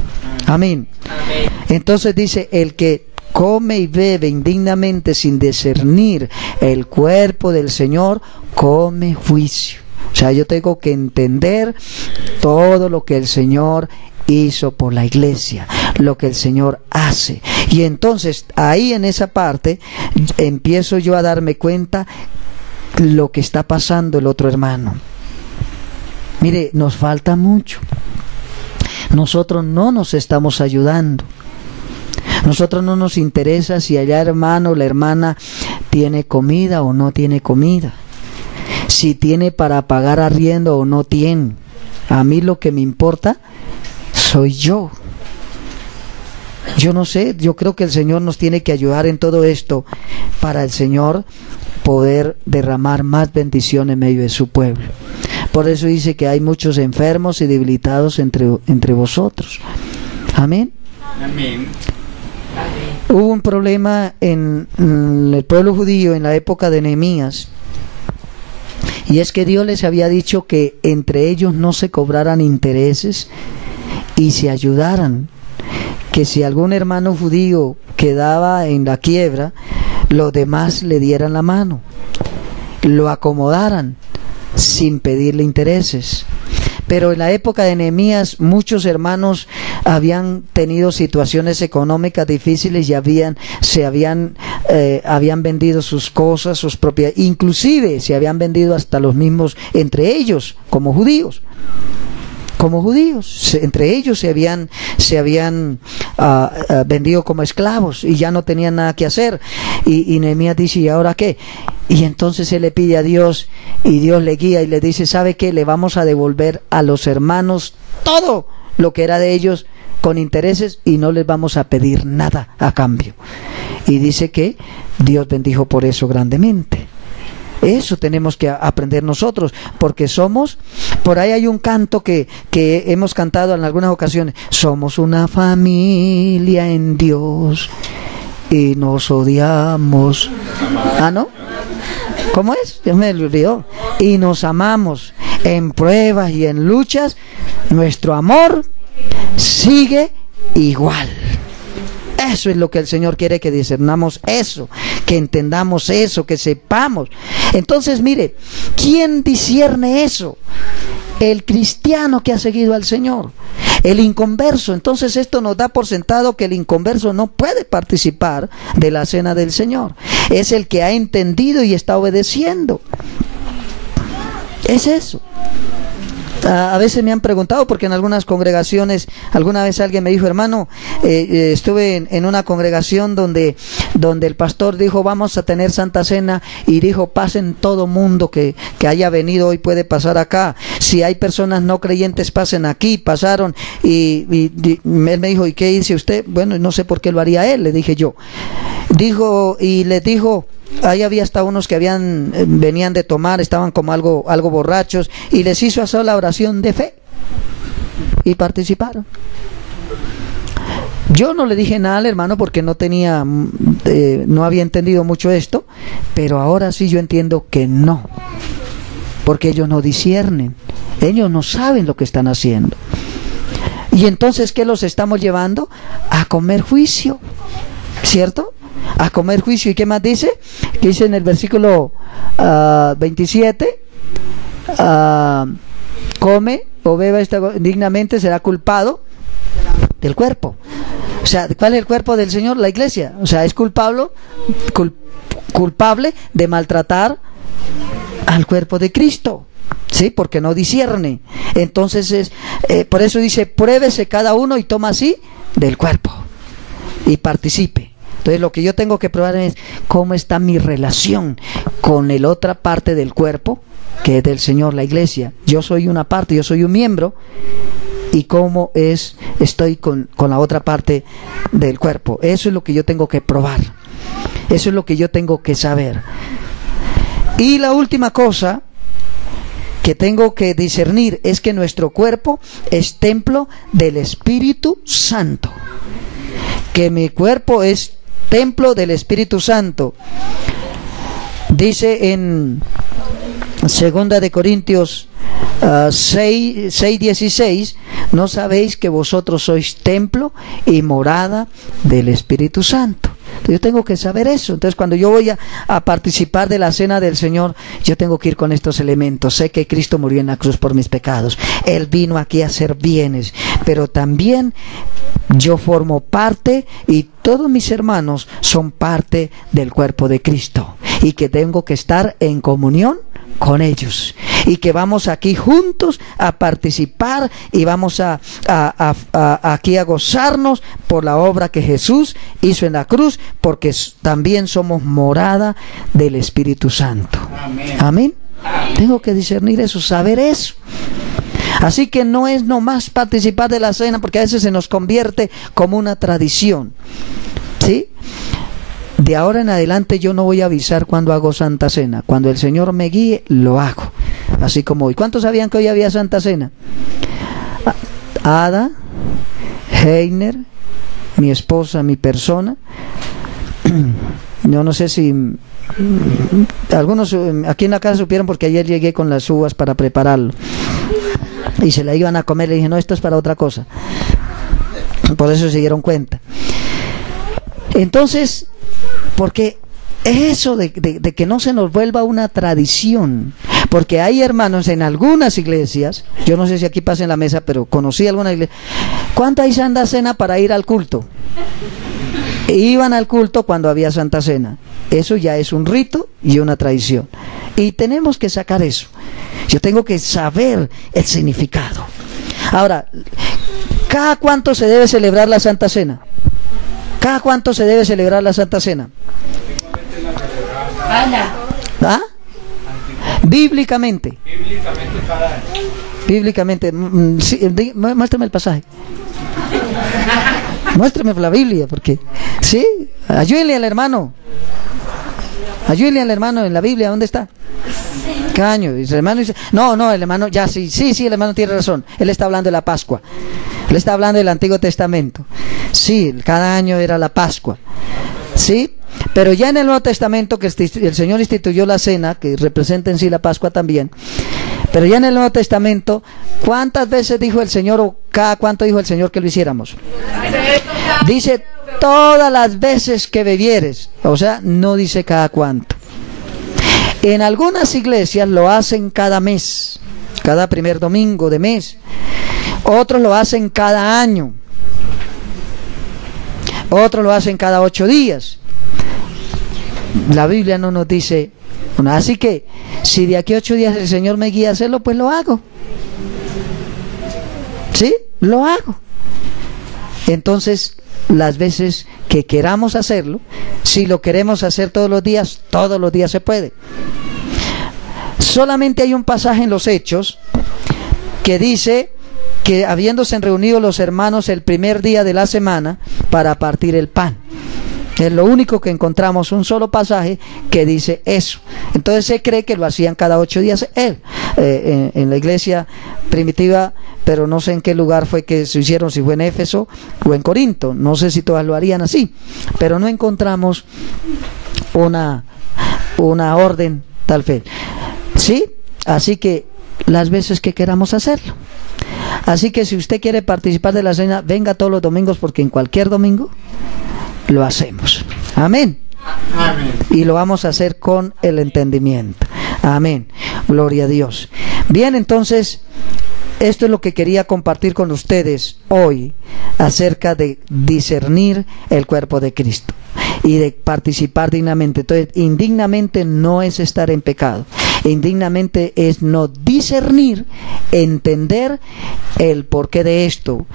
Amén. Amén. Entonces dice, el que come y bebe indignamente sin discernir el cuerpo del Señor, come juicio. O sea, yo tengo que entender todo lo que el Señor hizo por la iglesia, lo que el Señor hace. Y entonces ahí en esa parte empiezo yo a darme cuenta lo que está pasando el otro hermano. Mire, nos falta mucho. Nosotros no nos estamos ayudando. Nosotros no nos interesa si allá hermano o la hermana tiene comida o no tiene comida, si tiene para pagar arriendo o no tiene. A mí lo que me importa soy yo. Yo no sé, yo creo que el Señor nos tiene que ayudar en todo esto para el Señor poder derramar más bendición en medio de su pueblo. Por eso dice que hay muchos enfermos y debilitados entre vosotros. Amén. Amén. Hubo un problema en el pueblo judío en la época de Nehemías, y es que Dios les había dicho que entre ellos no se cobraran intereses y se ayudaran, que si algún hermano judío quedaba en la quiebra, los demás le dieran la mano, lo acomodaran sin pedirle intereses. Pero en la época de Nehemías muchos hermanos habían tenido situaciones económicas difíciles y habían vendido sus cosas, sus propiedades, inclusive se habían vendido hasta los mismos entre ellos como judíos. Entre ellos se habían vendido como esclavos y ya no tenían nada que hacer. Y Nehemías dice, ¿y ahora qué? Y entonces él le pide a Dios y Dios le guía y le dice, ¿sabe qué? Le vamos a devolver a los hermanos todo lo que era de ellos con intereses y no les vamos a pedir nada a cambio. Y dice que Dios bendijo por eso grandemente. Eso tenemos que aprender nosotros, porque somos, por ahí hay un canto que hemos cantado en algunas ocasiones, somos una familia en Dios y nos odiamos. ¿Ah, no? ¿Cómo es? Ya me olvidó. Y nos amamos en pruebas y en luchas, nuestro amor sigue igual. Eso es lo que el Señor quiere, que discernamos eso, que entendamos eso, que sepamos. Entonces, mire, ¿quién discierne eso? El cristiano que ha seguido al Señor, el inconverso. Entonces esto nos da por sentado que el inconverso no puede participar de la cena del Señor. Es el que ha entendido y está obedeciendo. Es eso. A veces me han preguntado, porque en algunas congregaciones, alguna vez alguien me dijo, hermano, estuve en una congregación donde el pastor dijo, vamos a tener Santa Cena, y dijo, pasen todo mundo que haya venido hoy puede pasar acá, si hay personas no creyentes pasen aquí. Pasaron y él me dijo, ¿y qué dice usted? Bueno, no sé por qué lo haría él, le dije yo. Y les dijo, ahí había hasta unos que venían de tomar, estaban como algo borrachos, y les hizo hacer la oración de fe y participaron. Yo no le dije nada al hermano porque no había entendido mucho esto, pero ahora sí yo entiendo que no, porque ellos no disciernen, ellos no saben lo que están haciendo. Y entonces, ¿qué los estamos llevando? A comer juicio, ¿cierto? A comer juicio. ¿Y qué más dice? Que dice en el versículo 27, come o beba dignamente, será culpado del cuerpo. O sea, ¿cuál es el cuerpo del Señor? La iglesia. O sea, es culpable de maltratar al cuerpo de Cristo, ¿sí? Porque no discierne. Entonces por eso dice, pruébese cada uno y toma así del cuerpo y participe. Entonces lo que yo tengo que probar es cómo está mi relación con la otra parte del cuerpo, que es del Señor, la iglesia. Yo soy una parte, yo soy un miembro, y cómo estoy con la otra parte del cuerpo. Eso es lo que yo tengo que probar, eso es lo que yo tengo que saber. Y la última cosa que tengo que discernir es que nuestro cuerpo es templo del Espíritu Santo, que mi cuerpo es templo del Espíritu Santo. Dice en 2 de Corintios 6:16, ¿no sabéis que vosotros sois templo y morada del Espíritu Santo? Yo tengo que saber eso. Entonces, cuando yo voy a participar de la cena del Señor, yo tengo que ir con estos elementos. Sé que Cristo murió en la cruz por mis pecados. Él vino aquí a hacer bienes, pero también yo formo parte, y todos mis hermanos son parte del cuerpo de Cristo, y que tengo que estar en comunión con ellos, y que vamos aquí juntos a participar y vamos aquí a gozarnos por la obra que Jesús hizo en la cruz, porque también somos morada del Espíritu Santo. Amén. Amén. Tengo que discernir eso, saber eso. Así que no es nomás participar de la cena, porque a veces se nos convierte como una tradición, ¿sí? De ahora en adelante yo no voy a avisar cuando hago Santa Cena. Cuando el Señor me guíe, lo hago. Así como hoy. ¿Cuántos sabían que hoy había Santa Cena? Ada, Heiner, mi esposa, mi persona. Yo no sé si algunos aquí en la casa supieron, porque ayer llegué con las uvas para prepararlo. Y se la iban a comer. Le dije, no, esto es para otra cosa. Por eso se dieron cuenta. Entonces, porque eso de que no se nos vuelva una tradición, porque hay hermanos en algunas iglesias, yo no sé si aquí pasa en la mesa, pero conocí alguna iglesia. ¿Cuánto hay Santa Cena para ir al culto? Iban al culto cuando había Santa Cena. Eso ya es un rito y una tradición, y tenemos que sacar eso. Yo tengo que saber el significado. Ahora, ¿cada cuánto se debe celebrar la Santa Cena? ¿Cada cuánto se debe celebrar la Santa Cena? ¿Ah? Bíblicamente. Bíblicamente cada año. Bíblicamente. Sí, muéstrame el pasaje. Muéstrame la Biblia, porque sí, ayúdenle al hermano. Ayúdenle al hermano en la Biblia, ¿dónde está? Cada año. Y el hermano dice, no, el hermano, ya sí, el hermano tiene razón. Él está hablando de la Pascua. Él está hablando del Antiguo Testamento. Sí, cada año era la Pascua. Sí, pero ya en el Nuevo Testamento, que el Señor instituyó la cena, que representa en sí la Pascua también. Pero ya en el Nuevo Testamento, ¿cuántas veces dijo el Señor, o cada cuánto dijo el Señor que lo hiciéramos? Dice, todas las veces que bebieres. O sea, no dice cada cuánto. En algunas iglesias lo hacen cada mes, cada primer domingo de mes. Otros lo hacen cada año. Otros lo hacen cada 8 días. La Biblia no nos dice. Bueno, así que si de aquí a 8 días el Señor me guía a hacerlo, pues lo hago. ¿Sí? Lo hago. Entonces, las veces que queramos hacerlo, si lo queremos hacer todos los días se puede. Solamente hay un pasaje en los Hechos que dice que habiéndose reunido los hermanos el primer día de la semana para partir el pan. Es lo único que encontramos, un solo pasaje que dice eso. Entonces se cree que lo hacían cada 8 días en la iglesia primitiva, pero no sé en qué lugar fue que se hicieron, si fue en Éfeso o en Corinto. No sé si todas lo harían así, pero no encontramos una orden tal fe. ¿Sí? Así que las veces que queramos hacerlo. Así que si usted quiere participar de la cena, venga todos los domingos, porque en cualquier domingo lo hacemos. Amén. Amén. Y lo vamos a hacer con el entendimiento. Amén. Gloria a Dios. Bien, entonces, esto es lo que quería compartir con ustedes hoy acerca de discernir el cuerpo de Cristo y de participar dignamente. Entonces, indignamente no es estar en pecado. Indignamente es no discernir, entender el porqué de esto,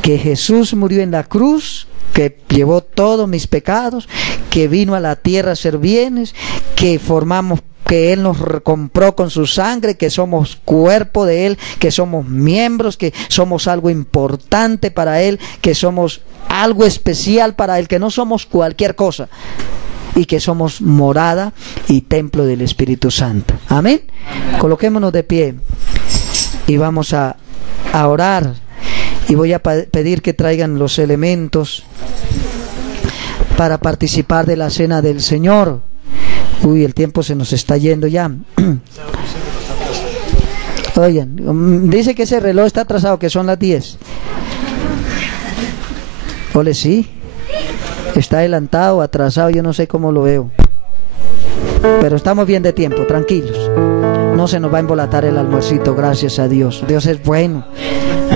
que Jesús murió en la cruz, que llevó todos mis pecados, que vino a la tierra a hacer bienes, que Él nos compró con su sangre, que somos cuerpo de Él, que somos miembros, que somos algo importante para Él, que somos algo especial para Él, que no somos cualquier cosa, y que somos morada y templo del Espíritu Santo. Amén. Amén. Coloquémonos de pie y vamos a orar, y voy a pedir que traigan los elementos para participar de la cena del Señor. Uy, el tiempo se nos está yendo ya. Oigan, dice que ese reloj está atrasado, que son las 10. Ole, sí. Está adelantado, atrasado, yo no sé cómo lo veo. Pero estamos bien de tiempo, tranquilos. No se nos va a embolatar el almuercito, gracias a Dios. Dios es bueno.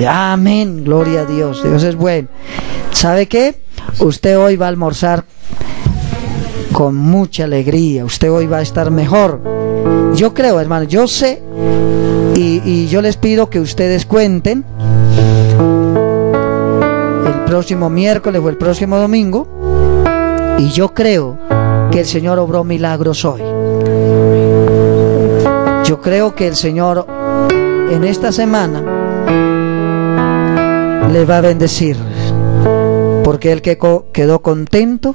Amén, gloria a Dios. Dios es bueno. ¿Sabe qué? Usted hoy va a almorzar con mucha alegría. Usted hoy va a estar mejor. Yo creo, hermano, yo sé, y yo les pido que ustedes cuenten el próximo miércoles o el próximo domingo, y yo creo que el Señor obró milagros hoy. Yo creo que el Señor en esta semana les va a bendecir, porque Él quedó contento.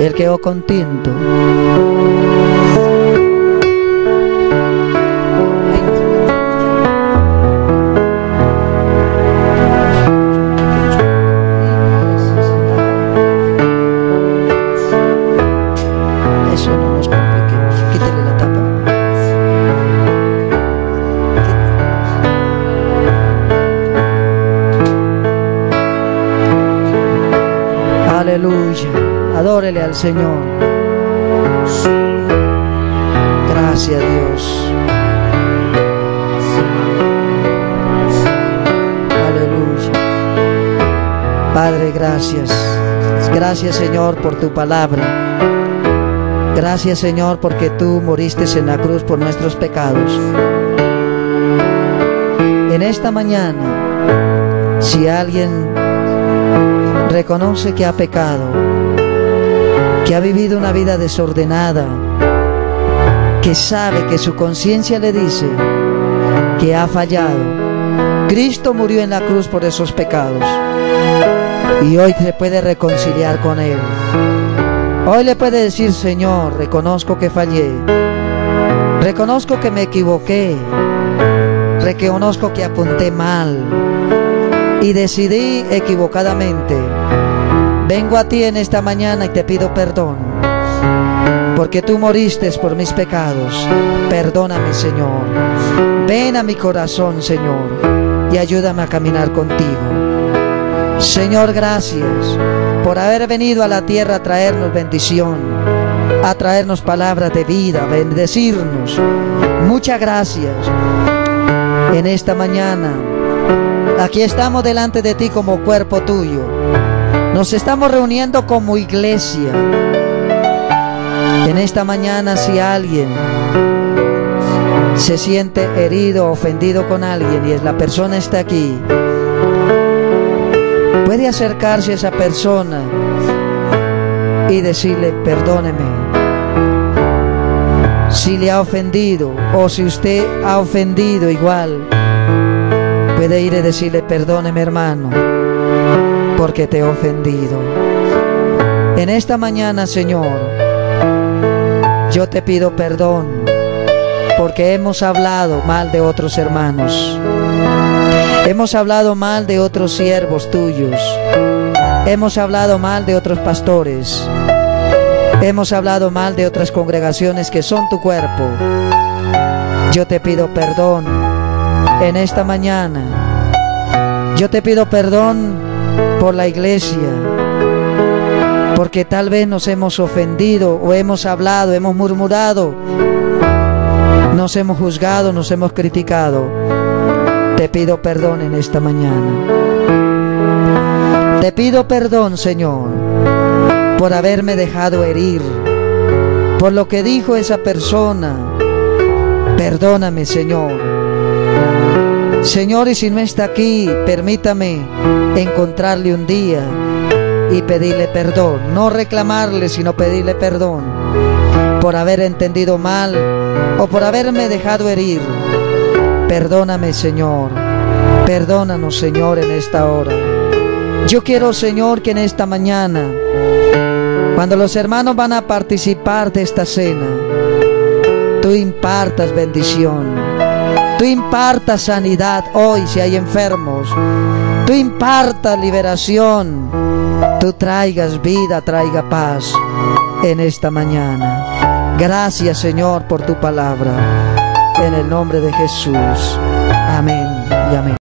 Él quedó contento. Eso no nos compliquemos. Quítale la tapa. Aleluya. Adórele al Señor. Gracias, Dios. Aleluya. Padre, gracias. Gracias, Señor, por tu palabra. Gracias, Señor, porque tú moriste en la cruz por nuestros pecados. En esta mañana, si alguien reconoce que ha pecado, que ha vivido una vida desordenada, que sabe que su conciencia le dice que ha fallado, Cristo murió en la cruz por esos pecados y hoy se puede reconciliar con Él. Hoy le puede decir: Señor, reconozco que fallé, reconozco que me equivoqué, reconozco que apunté mal y decidí equivocadamente. Vengo a ti en esta mañana y te pido perdón, porque tú moriste por mis pecados. Perdóname, Señor. Ven a mi corazón, Señor, y ayúdame a caminar contigo. Señor, gracias por haber venido a la tierra a traernos bendición, a traernos palabras de vida, a bendecirnos. Muchas gracias. En esta mañana, aquí estamos delante de ti como cuerpo tuyo. Nos estamos reuniendo como iglesia. En esta mañana, si alguien se siente herido, ofendido con alguien y la persona está aquí, puede acercarse a esa persona y decirle: perdóneme. Si le ha ofendido, o si usted ha ofendido igual, puede ir y decirle: perdóneme, hermano, porque te he ofendido. En esta mañana, Señor, yo te pido perdón porque hemos hablado mal de otros hermanos, hemos hablado mal de otros siervos tuyos, hemos hablado mal de otros pastores, hemos hablado mal de otras congregaciones que son tu cuerpo. Yo te pido perdón en esta mañana. Yo te pido perdón por la iglesia, porque tal vez nos hemos ofendido o hemos hablado, hemos murmurado, nos hemos juzgado, nos hemos criticado. Te pido perdón en esta mañana. Te pido perdón, Señor, por haberme dejado herir, por lo que dijo esa persona. Perdóname, Señor. Señor, y si no está aquí, permítame encontrarle un día y pedirle perdón. No reclamarle, sino pedirle perdón por haber entendido mal o por haberme dejado herir. Perdóname, Señor. Perdónanos, Señor, en esta hora. Yo quiero, Señor, que en esta mañana, cuando los hermanos van a participar de esta cena, tú impartas bendición, tú impartas sanidad hoy si hay enfermos, tú impartas liberación, tú traigas vida, traiga paz en esta mañana. Gracias, Señor, por tu palabra, en el nombre de Jesús. Amén y amén.